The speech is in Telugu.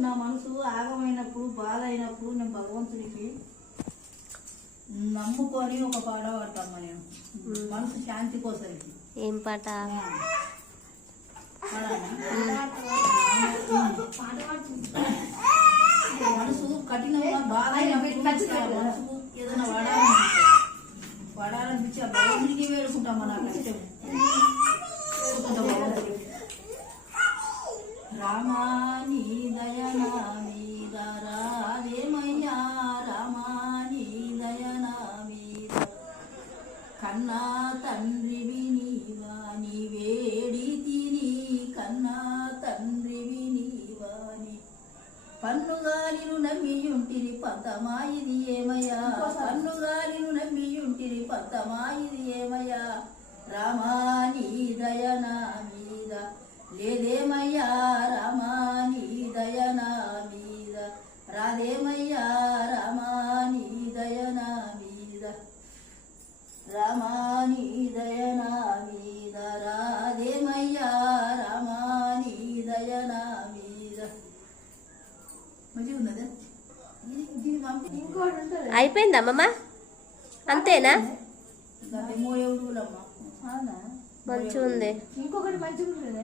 నా మనసు ఆగమైనప్పుడు బాధ అయినప్పుడు నేను భగవంతునికి నమ్ముకొని ఒక పాట పాడతామ్మా. నేను మనసు శాంతి కోసం. ఏం పాట? మనసు కఠినంగా బాధ అయినప్పుడు మనసుకు ఏదైనా వాడాలనిపించి ఆ భగవంతునికి వేడుకుంటామా. నాకు ఇష్టం వేడుకుంటా భగవంతుడికి. రామా నీ దయనా మీద రాదేమయ్యా, రామా నీ దయనా మీద కన్నా తండ్రివి నీవా, నీ వేడి తిని కన్నా తండ్రివి నీవాని పన్నుగాలిను నమ్మియుంటిరి పంతమాయిది ఏమయ్యా, పన్నుగాలిను నమ్మియుంటిరి పంతమాయిది ఏమయ్యా, రామా నీ దయనా మీద లేదేమయ్యా, రామా నీ దయనా మీద రాదేమయ్యా, రామా నీ దయనా మీద రామా నీ దయనా మీద రాదేమయ్యా, రామా నీ దయనా మీద. మంచిగా ఉన్నదా? అయిపోయిందా అమ్మమ్మ? అంతేనా? మంచిగా ఉంది. ఇంకొకటి మంచిగా ఉంటుంది.